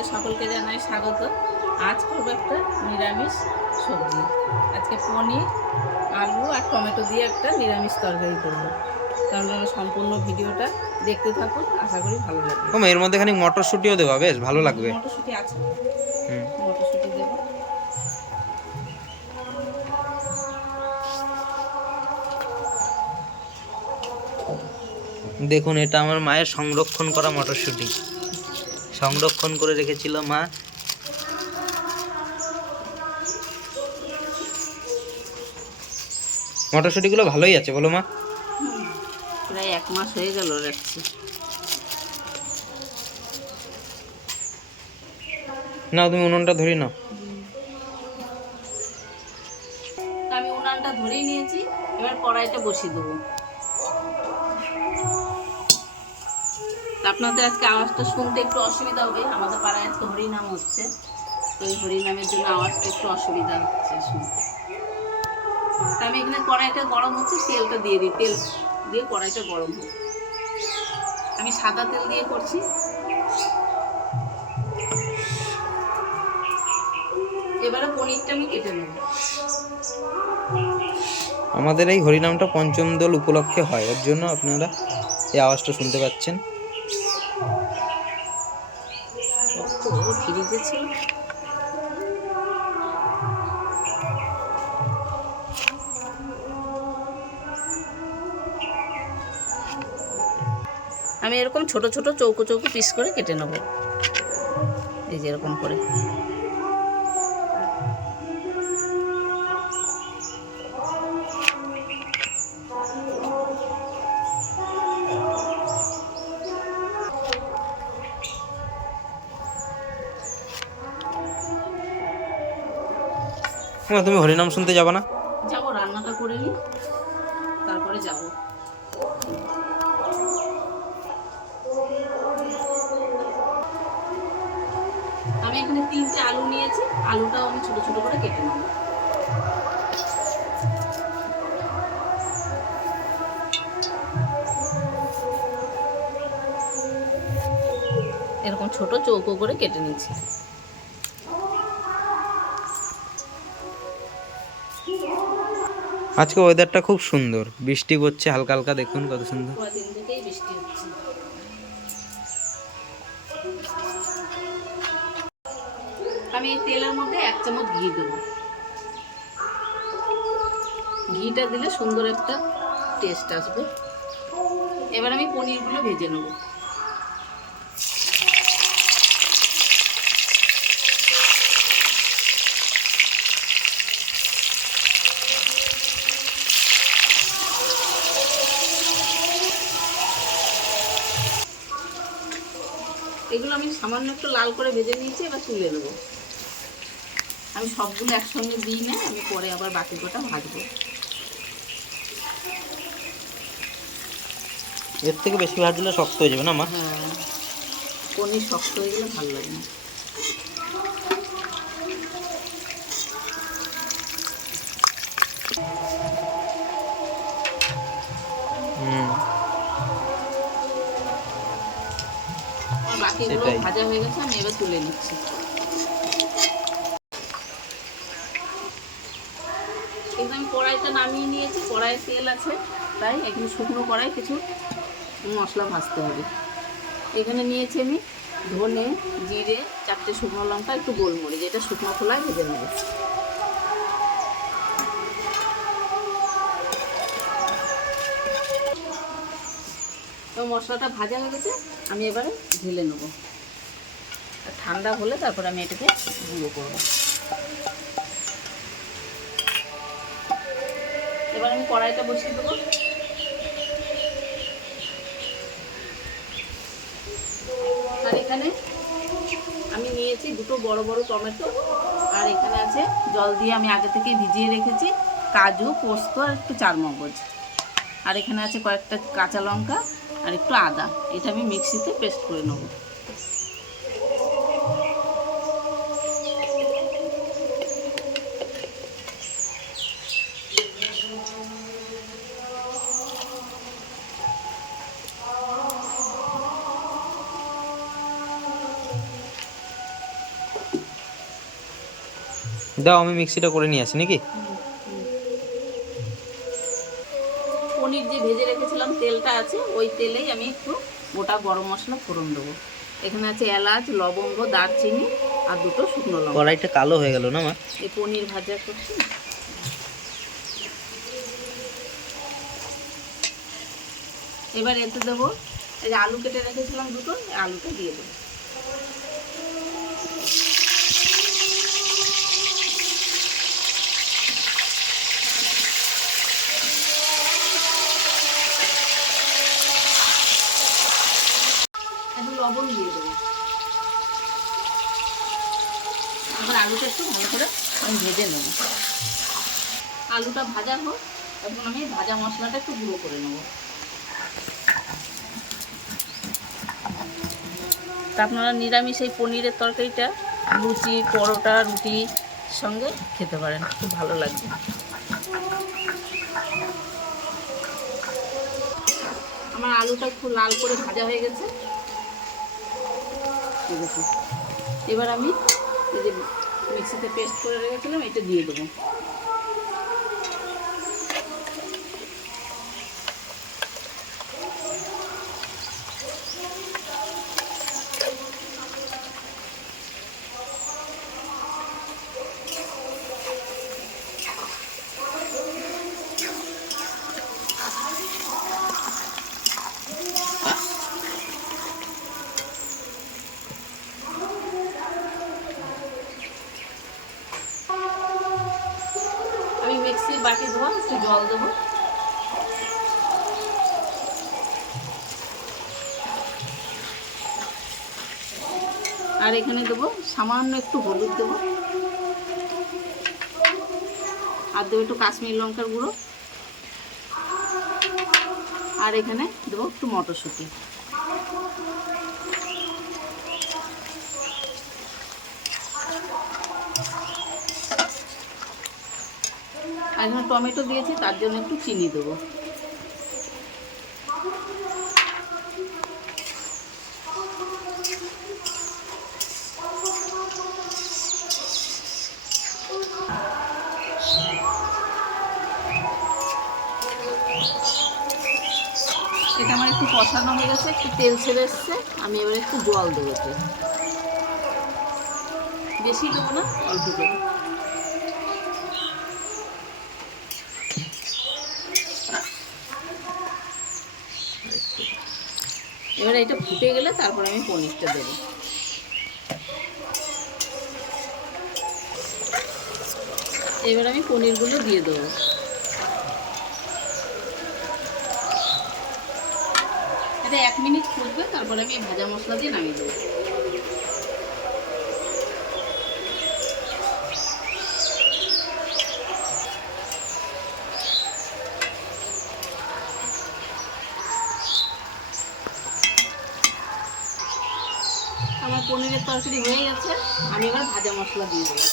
আপনাদের সকলকে জানাই স্বাগত। আজ করব একটা নিরামিষ সবজি। আজকে পনির আলু আর টমেটো দিয়ে একটা নিরামিষ তরকারি করব। তাহলে আপনারা সম্পূর্ণ ভিডিওটা দেখতে থাকুন আশা করি ভালো লাগবে। এর মধ্যে খানিক মটরশুঁটিও দেওয়া বেশ ভালো লাগবে। মটরশুঁটি আছে। মটরশুঁটি দেবো। দেখুন এটা আমার মায়ের সংরক্ষণ করা মটরশুঁটি। সংরক্ষণ করে রেখেছিল মা। মটরশুঁটিগুলো ভালোই আছে বলো মা। প্রায় এক মাস হয়ে গেল রাখছি। না তুমি উনুনটা ধরি নাও। তা আমি উনানটা ধরেই নিয়েছি এবার কড়াইটা বসিয়ে দেবো। আপনাদের আজকে আওয়াজটা শুনতে একটু অসুবিধা হবে। আমাদের পাড়ায় আজকে হরিনাম হচ্ছে। তো এই হরিনামের জন্য আওয়াজটা একটু অসুবিধা হচ্ছে শুনতে। তা আমি এখানে কড়াইটা গরম হচ্ছে, তেলটা দিয়ে দিই। তেল দিয়ে কড়াইটা গরম হোক আমি সাদা তেল দিয়ে করছি। এবারে পনিরটা আমি কেটে নেব। আমাদের এই হরিনামটা পঞ্চম দোল উপলক্ষে হয়। এর জন্য আপনারা এই আওয়াজটা শুনতে পাচ্ছেন। ও ফ্রিজে আমি এরকম ছোট ছোট চৌকো চৌকো পিস করে কেটে নেব। এই যে এরকম করে। মা, তুমি হরিনাম শুনতে যাবে না? যাব রান্নাটা করে নিই তারপরে যাব। আমি এখানে তিনটে আলু নিয়েছি আলুটাও আমি ছোট ছোট করে কেটে নেব। এরকম ছোট চৌকো করে কেটে নিচ্ছি আজকে ওয়েদারটা খুব সুন্দর। বৃষ্টি পড়ছে, হালকা হালকা দেখুন কত সুন্দর। আমি তেলের মধ্যে এক চামচ ঘি দেবো। ঘিটা দিলে সুন্দর একটা টেস্ট আসবে। এবার আমি পনিরগুলো ভেজে নেব। এগুলো আমি সামান্য একটু লাল করে ভেজে নিয়েছি এবার তুলে নেব। আমি সবগুলো একসঙ্গে দিই না আমি পরে আবার বাকি গোটা ভাজবো। এর থেকে বেশি ভাজলে শক্ত হয়ে যাবে না মা? হ্যাঁ পনির শক্ত হয়ে গেলে ভালো লাগে না। ভাজা হয়ে গেছে, আমি এবার তুলে নিচ্ছি। আমি নামিয়ে নিয়েছি তেল আছে, তাই এখানে শুকনো কড়াই, কিছু মশলা ভাজতে হবে। এখানে নিয়েছি আমি ধনে, জিরে, চারটে শুকনো লঙ্কা, একটু গোলমরিচ, এটা শুকনো খোলায় ভেজে নেব। তো মশলাটা ভাজা হয়ে গেছে, আমি এবারে ঢেলে নেব। ঠান্ডা হলে তারপরে আমি এটাকে গুঁড়ো করব। এবার আমি কড়াইটা বসিয়ে দেবো। আর এখানে আমি নিয়েছি দুটো বড় বড় টমেটো, আর এখানে আছে জল দিয়ে আমি আগে থেকে ভিজিয়ে রেখেছি, কাজু, পোস্ত আর একটু চারমগজ। আর এখানে আছে কয়েকটা কাঁচা লঙ্কা আর একটু আদা। এটা আমি মিক্সিতে পেস্ট করে নেব। দাও, আমি মিক্সিটা করে নিয়ে আসি, নাকি? ওই তেলেই আমি একটু গোটা গরম মশলা ফোড়ন দেবো। এখানে আছে এলাচ লবঙ্গ দারচিনি আর দুটো শুকনো লবঙ্গ কড়াইটা কালো হয়ে গেল না মা? এই পনির ভাজা করছি। এবার এতে দেবো এই যে আলু কেটে রেখেছিলাম দুটো আলুটা দিয়ে দেবো একটু লবণ দিয়ে দেবো এবার আলুটা একটু ভালো আমি ভেজে নেব। আলুটা ভাজা হোক, এখন আমি ভাজা মশলাটা একটু গুঁড়ো করে নেব। তা আপনারা নিরামিষ এই পনিরের তরকারিটা, লুচি, পরোটা, রুটি সঙ্গে খেতে পারেন, খুব ভালো লাগবে। আমার আলুটা একটু লাল করে ভাজা হয়ে গেছে। এই দেখুন। এবার আমি এই যে মিক্সিতে পেস্ট করে রেখেছিলাম এটা দিয়ে দেবো আমি মিক্সির বাটি ধোয়া একটু জল দেবো। আর এখানে দেবো, সামান্য একটু হলুদ দেবো। আর দেবো একটু কাশ্মীর লঙ্কার গুঁড়ো। আর এখানে দেবো একটু মটরশুঁটি। আর এখানে টমেটো দিয়েছি, তার জন্য একটু চিনি দেবো। এটা আমার একটু কষানো হয়ে গেছে, একটু তেল ছেড়ে এসছে, আমি এবার একটু জল দেবো বেশি দেবো না, অল্প দেবো। এবার এটা ফুটে গেলে তারপর আমি পনিরটা দেবো। এবার আমি পনিরগুলো দিয়ে দেবো। এটা এক মিনিট ফুটবে, তারপর আমি ভাজা মশলা দিয়ে নামিয়ে দেবো আমার পনিরের তরকারি হয়ে গেছে আমি এবার ভাজা মশলা দিয়ে দেবো।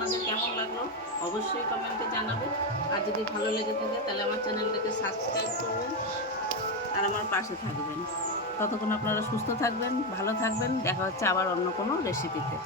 আপনাদের কেমন লাগল? অবশ্যই কমেন্টে জানাবেন আর যদি ভালো লেগে থাকে, তাহলে আমার চ্যানেলটাকে সাবস্ক্রাইব করবেন আর আমার পাশে থাকবেন। ততক্ষণ আপনারা সুস্থ থাকবেন, ভালো থাকবেন। দেখা হচ্ছে আবার অন্য কোনো রেসিপিতে